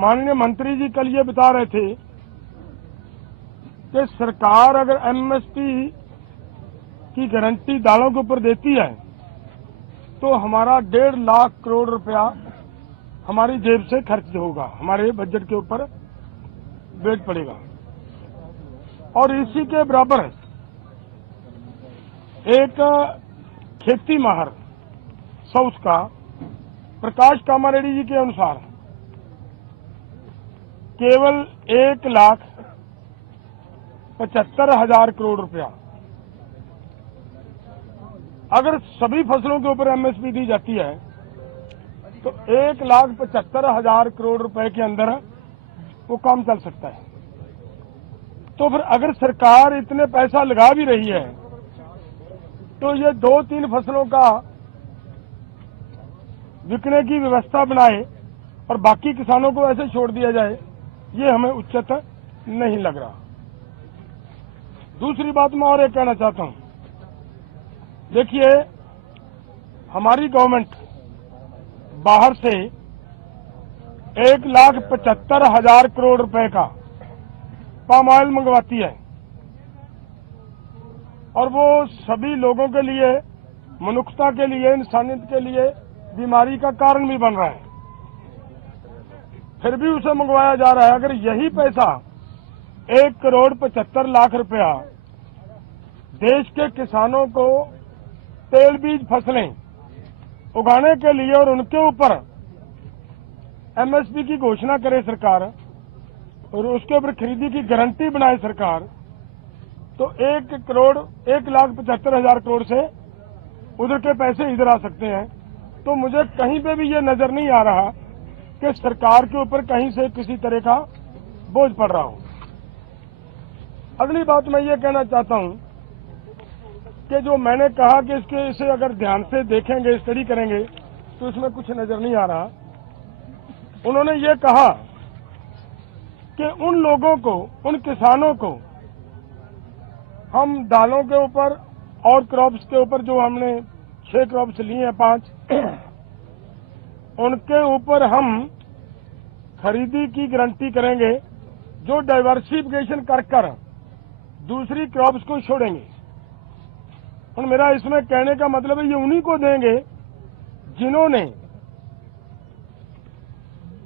माननीय मंत्री जी कल ये बता रहे थे कि सरकार अगर एमएसपी की गारंटी दालों के ऊपर देती है तो हमारा 1.5 लाख करोड़ रुपया हमारी जेब से खर्च होगा, हमारे बजट के ऊपर बेट पड़ेगा। और इसी के बराबर एक खेती माहर साउथ का प्रकाश कामारेड्डी जी के अनुसार केवल 1,75,000 करोड़ रुपया अगर सभी फसलों के ऊपर एमएसपी दी जाती है तो 1,75,000 करोड़ रुपए के अंदर वो काम चल सकता है। तो फिर अगर सरकार इतने पैसा लगा भी रही है तो ये 2-3 फसलों का बिकने की व्यवस्था बनाए और बाकी किसानों को ऐसे छोड़ दिया जाए, ये हमें उचित नहीं लग रहा। दूसरी बात मैं और एक कहना चाहता हूं, देखिए हमारी गवर्नमेंट बाहर से 1,75,000 करोड़ रुपए का पाम ऑयल मंगवाती है और वो सभी लोगों के लिए, मनुष्यता के लिए, इंसानियत के लिए बीमारी का कारण भी बन रहा है, फिर भी उसे मंगवाया जा रहा है। अगर यही पैसा 1,75,00,000 रुपया देश के किसानों को तेल बीज फसलें उगाने के लिए और उनके ऊपर एमएसपी की घोषणा करे सरकार और उसके ऊपर खरीदी की गारंटी बनाए सरकार, तो 1,75,000 करोड़ से उधर के पैसे इधर आ सकते हैं। तो मुझे कहीं पे भी ये नजर नहीं आ रहा कि सरकार के ऊपर कहीं से किसी तरह का बोझ पड़ रहा हो। अगली बात मैं ये कहना चाहता हूं कि जो मैंने कहा कि इसे अगर ध्यान से देखेंगे, स्टडी करेंगे, तो इसमें कुछ नजर नहीं आ रहा। उन्होंने ये कहा कि उन लोगों को, उन किसानों को हम दालों के ऊपर और क्रॉप्स के ऊपर जो हमने 6 क्रॉप्स लिए हैं 5, उनके ऊपर हम खरीदी की गारंटी करेंगे जो डाइवर्सिफिकेशन कर दूसरी क्रॉप्स को छोड़ेंगे। और मेरा इसमें कहने का मतलब है ये उन्हीं को देंगे जिन्होंने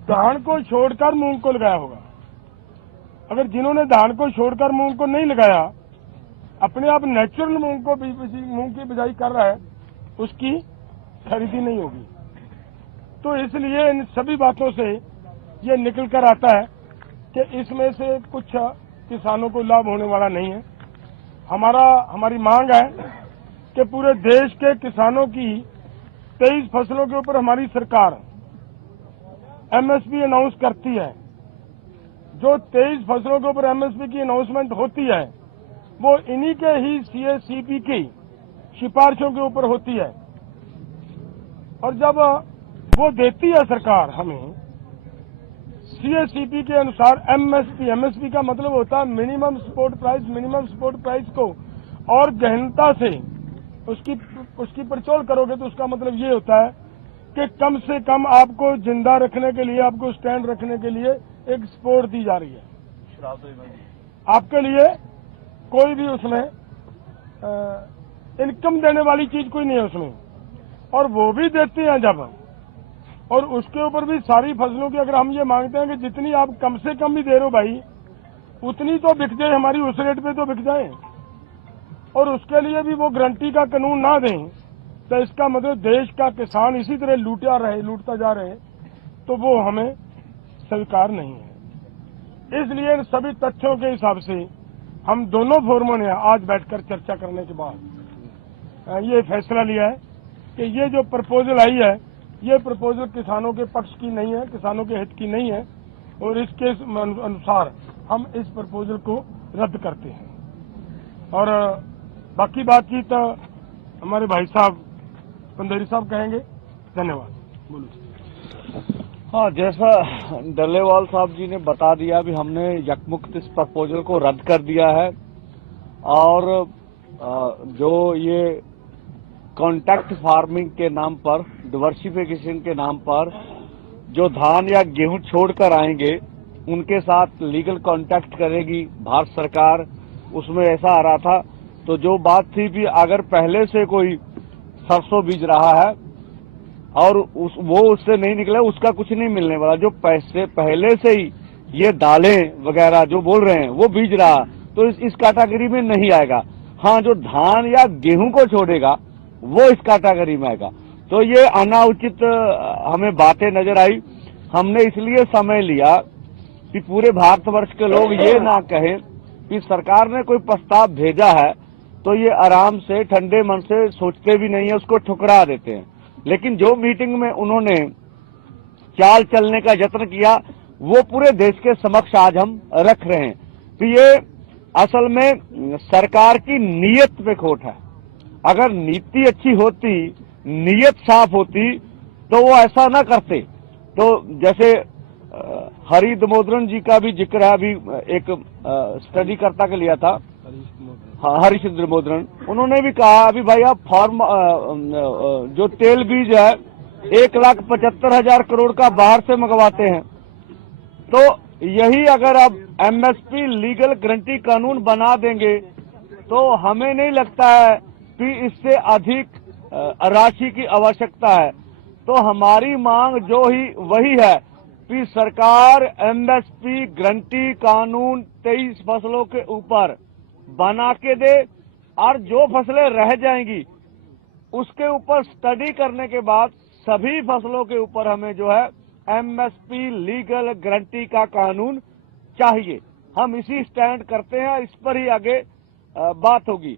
धान को छोड़कर मूंग को लगाया होगा। अगर जिन्होंने धान को छोड़कर मूंग को नहीं लगाया, अपने आप नेचुरल मूंग की बिजाई कर रहा है, उसकी खरीदी नहीं होगी। तो इसलिए इन सभी बातों से ये निकल कर आता है कि इसमें से कुछ किसानों को लाभ होने वाला नहीं है। हमारी मांग है कि पूरे देश के किसानों की 23 फसलों के ऊपर हमारी सरकार एमएसपी अनाउंस करती है। जो 23 फसलों के ऊपर एमएसपी की अनाउंसमेंट होती है वो इन्हीं के ही सीएससीपी की सिफारिशों के ऊपर होती है। और जब वो देती है सरकार हमें सीएससीपी के अनुसार एमएसपी का मतलब होता है मिनिमम सपोर्ट प्राइस को और गहनता से उसकी परचौल करोगे तो उसका मतलब ये होता है कि कम से कम आपको जिंदा रखने के लिए, आपको स्टैंड रखने के लिए एक सपोर्ट दी जा रही है। आपके लिए कोई भी उसमें इनकम देने वाली चीज कोई नहीं है उसमें, और वो भी देते हैं जब, और उसके ऊपर भी सारी फसलों की अगर हम ये मांगते हैं कि जितनी आप कम से कम भी दे रहे हो भाई, उतनी तो बिक जाए, हमारी उस रेट पे तो बिक जाए, और उसके लिए भी वो गारंटी का कानून ना दें, तो इसका मतलब देश का किसान इसी तरह लूटता जा रहे, तो वो हमें स्वीकार नहीं है। इसलिए इन सभी तथ्यों के हिसाब से हम दोनों फोरमों ने आज बैठकर चर्चा करने के बाद ये फैसला लिया है कि ये जो प्रपोजल आई है, ये प्रपोजल किसानों के पक्ष की नहीं है, किसानों के हित की नहीं है, और इसके अनुसार हम इस प्रपोजल को रद्द करते हैं। और बाकी बातचीत हमारे भाई साहब पंदेरी साहब कहेंगे। धन्यवाद। बोलो। हाँ, जैसा डल्लेवाल साहब जी ने बता दिया, अभी हमने यकमुक्त इस प्रपोजल को रद्द कर दिया है, और जो ये कॉन्ट्रैक्ट फार्मिंग के नाम पर, डिवर्सिफिकेशन के नाम पर जो धान या गेहूं छोड़कर आएंगे उनके साथ लीगल कॉन्ट्रैक्ट करेगी भारत सरकार। उसमें ऐसा आ रहा था, तो जो बात थी भी अगर पहले से कोई सरसों बीज रहा है और वो उससे नहीं निकला, उसका कुछ नहीं मिलने वाला। जो पैसे पहले से ही ये दालें वगैरह जो बोल रहे हैं वो बीज रहा, तो इस कैटेगरी में नहीं आएगा। हाँ, जो धान या गेहूं को छोड़ेगा वो इस कैटेगरी में आएगा। तो ये अनाउचित हमें बातें नजर आई। हमने इसलिए समय लिया कि पूरे भारतवर्ष के लोग ये ना कहें कि सरकार ने कोई प्रस्ताव भेजा है तो ये आराम से ठंडे मन से सोचते भी नहीं है, उसको ठुकरा देते हैं। लेकिन जो मीटिंग में उन्होंने चाल चलने का यत्न किया वो पूरे देश के समक्ष आज हम रख रहे हैं। तो ये असल में सरकार की नीयत पे खोट है। अगर नीति अच्छी होती, नीयत साफ होती, तो वो ऐसा ना करते। तो जैसे हरि दामोदरन जी का भी जिक्र है, अभी एक स्टडी करता के लिया था, हरीश दामोदरन, उन्होंने भी कहा अभी भाई आप फार्म जो तेल बीज है 1,75,000 करोड़ का बाहर से मंगवाते हैं। तो यही अगर अब एमएसपी लीगल गारंटी कानून बना देंगे तो हमें नहीं लगता है कि इससे अधिक राशि की आवश्यकता है। तो हमारी मांग जो ही वही है कि सरकार एमएसपी गारंटी कानून 23 फसलों के ऊपर बना के दे, और जो फसलें रह जाएंगी उसके ऊपर स्टडी करने के बाद सभी फसलों के ऊपर हमें जो है एमएसपी लीगल गारंटी का कानून चाहिए। हम इसी स्टैंड करते हैं, इस पर ही आगे बात होगी।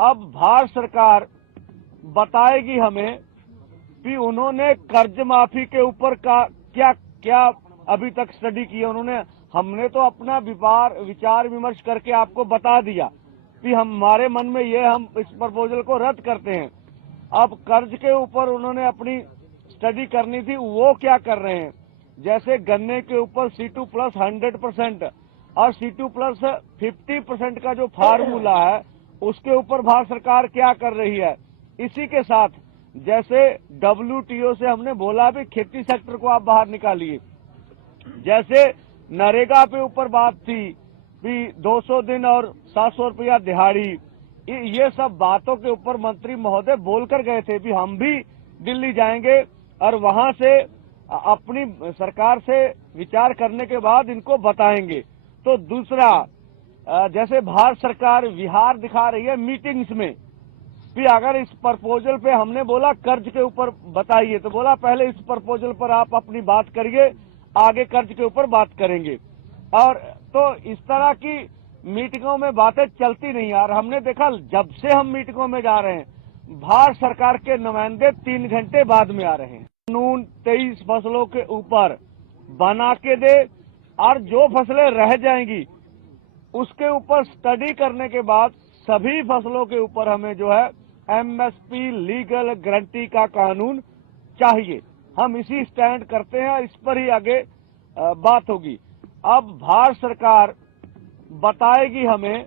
अब भारत सरकार बताएगी हमें कि उन्होंने कर्ज माफी के ऊपर का क्या क्या अभी तक स्टडी की है। हमने तो अपना विचार विमर्श करके आपको बता दिया कि हमारे मन में ये, हम इस प्रपोजल को रद्द करते हैं। अब कर्ज के ऊपर उन्होंने अपनी स्टडी करनी थी, वो क्या कर रहे हैं। जैसे गन्ने के ऊपर C2 प्लस 100% और C2 प्लस 50% का जो फार्मूला है, उसके ऊपर भारत सरकार क्या कर रही है। इसी के साथ जैसे WTO से हमने बोला भी खेती सेक्टर को आप बाहर निकालिए। जैसे नरेगा पे ऊपर बात थी कि 200 दिन और 700 रुपया दिहाड़ी, ये सब बातों के ऊपर मंत्री महोदय बोलकर गए थे कि हम भी दिल्ली जाएंगे और वहां से अपनी सरकार से विचार करने के बाद इनको बताएंगे। तो दूसरा, जैसे भारत सरकार विहार दिखा रही है मीटिंग्स में कि अगर इस प्रपोजल पे हमने बोला कर्ज के ऊपर बताइए, तो बोला पहले इस प्रपोजल पर आप अपनी बात करिए, आगे कर्ज के ऊपर बात करेंगे। और तो इस तरह की मीटिंगों में बातें चलती नहीं। यार, हमने देखा जब से हम मीटिंगों में जा रहे हैं, भारत सरकार के नुमाइंदे 3 घंटे बाद में आ रहे हैं। कानून 23 फसलों के ऊपर बना के दे और जो फसलें रह जाएंगी उसके ऊपर स्टडी करने के बाद सभी फसलों के ऊपर हमें जो है एमएसपी लीगल गारंटी का कानून चाहिए। हम इसी स्टैंड करते हैं, इस पर ही आगे बात होगी। अब भारत सरकार बताएगी हमें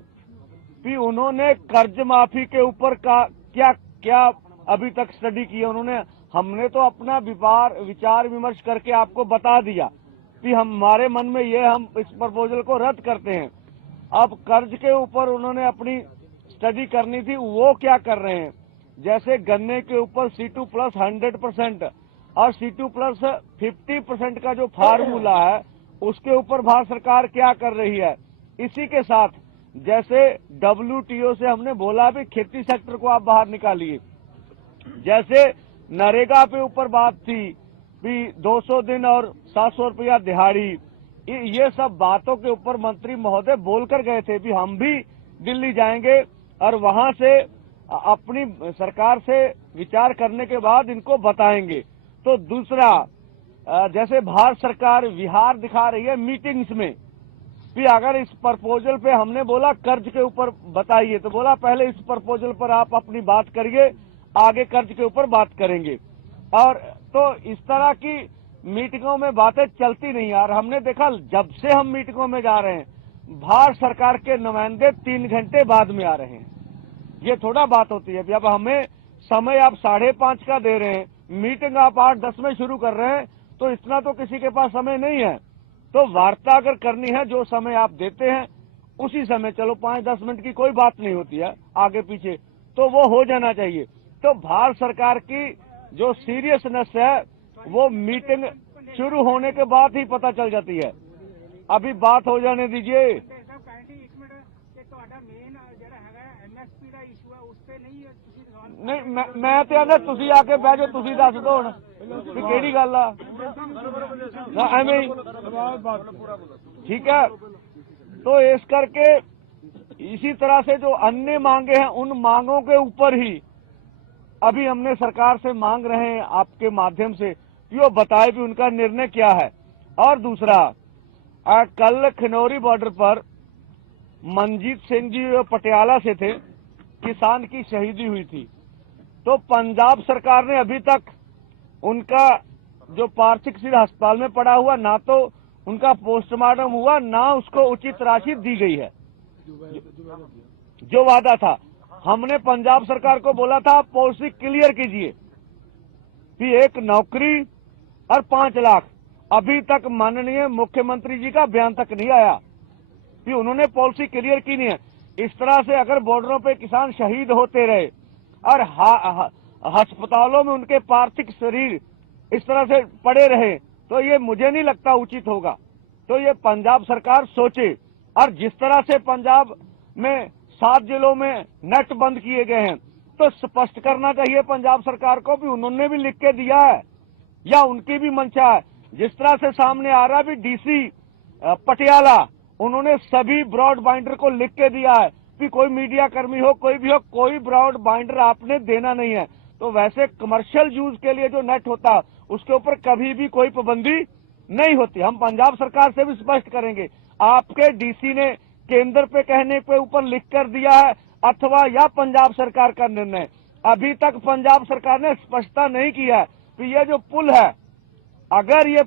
कि उन्होंने कर्ज माफी के ऊपर का क्या क्या अभी तक स्टडी की है। हमने तो अपना विचार विमर्श करके आपको बता दिया कि हमारे मन में ये, हम इस प्रपोजल को रद्द करते हैं। अब कर्ज के ऊपर उन्होंने अपनी स्टडी करनी थी, वो क्या कर रहे हैं। जैसे गन्ने के ऊपर C2 प्लस 100% और C2 प्लस 50% का जो फार्मूला है, उसके ऊपर भारत सरकार क्या कर रही है। इसी के साथ जैसे WTO से हमने बोला भी खेती सेक्टर को आप बाहर निकालिए। जैसे नरेगा पे ऊपर बात थी कि 200 दिन और 700 रुपया दिहाड़ी, ये सब बातों के ऊपर मंत्री महोदय बोलकर गए थे कि हम भी दिल्ली जाएंगे और वहां से अपनी सरकार से विचार करने के बाद इनको बताएंगे। तो दूसरा, जैसे भारत सरकार विहार दिखा रही है मीटिंग्स में कि अगर इस प्रपोजल पे हमने बोला कर्ज के ऊपर बताइए, तो बोला पहले इस प्रपोजल पर आप अपनी बात करिए, आगे कर्ज के ऊपर बात करेंगे। और तो इस तरह की मीटिंगों में बातें चलती नहीं। यार, हमने देखा जब से हम मीटिंगों में जा रहे हैं, भारत सरकार के नुमाइंदे 3 घंटे बाद में आ रहे हैं। ये थोड़ा बात होती है। अब हमें समय आप 5:30 का दे रहे हैं, मीटिंग आप 8:10 में शुरू कर रहे हैं, तो इतना तो किसी के पास समय नहीं है। तो वार्ता अगर करनी है, जो समय आप देते हैं उसी समय, चलो 5-10 मिनट की कोई बात नहीं होती है आगे पीछे, तो वो हो जाना चाहिए। तो भारत सरकार की जो सीरियसनेस है वो मीटिंग शुरू होने के बाद ही पता चल जाती है। अभी बात हो जाने दीजिए। नहीं, मैं तो आंदा तुसी आके बह जाओ, तुसी दस दो हुण कि केड़ी गल आ। एवें ही ठीक है। तो इस करके इसी तरह से जो अन्य मांगे हैं, उन मांगों के ऊपर ही अभी हमने सरकार से मांग रहे हैं आपके माध्यम से कि वो बताए भी उनका निर्णय क्या है। और दूसरा, कल खनौरी बॉर्डर पर मनजीत सिंह जी पटियाला से थे, किसान की शहीदी हुई थी। तो पंजाब सरकार ने अभी तक उनका जो पार्थिव शरीर अस्पताल में पड़ा हुआ, ना तो उनका पोस्टमार्टम हुआ, ना उसको उचित राशि दी गई है। जो वादा था, हमने पंजाब सरकार को बोला था आप पॉलिसी क्लियर कीजिए कि 1 नौकरी और 5 लाख। अभी तक माननीय मुख्यमंत्री जी का बयान तक नहीं आया कि उन्होंने पॉलिसी क्लियर की नहीं है। इस तरह से अगर बॉर्डरों पे किसान शहीद होते रहे और अस्पतालों में उनके पार्थिव शरीर इस तरह से पड़े रहे, तो ये मुझे नहीं लगता उचित होगा। तो ये पंजाब सरकार सोचे। और जिस तरह से पंजाब में 7 जिलों में नेट बंद किए गए हैं, तो स्पष्ट करना चाहिए पंजाब सरकार को भी उन्होंने भी लिख के दिया है या उनकी भी मंशा है जिस तरह से सामने आ रहा भी डीसी पटियाला, उन्होंने सभी ब्रॉड बाइंडर को लिख के दिया है कि कोई मीडिया कर्मी हो, कोई भी हो, कोई ब्रॉड बाइंडर आपने देना नहीं है। तो वैसे कमर्शियल यूज के लिए जो नेट होता उसके ऊपर कभी भी कोई पाबंदी नहीं होती। हम पंजाब सरकार से भी स्पष्ट करेंगे, आपके डीसी ने केंद्र पे कहने पे ऊपर लिख कर दिया है अथवा या पंजाब सरकार का निर्णय, अभी तक पंजाब सरकार ने स्पष्टता नहीं किया है कि ये जो पुल है, अगर ये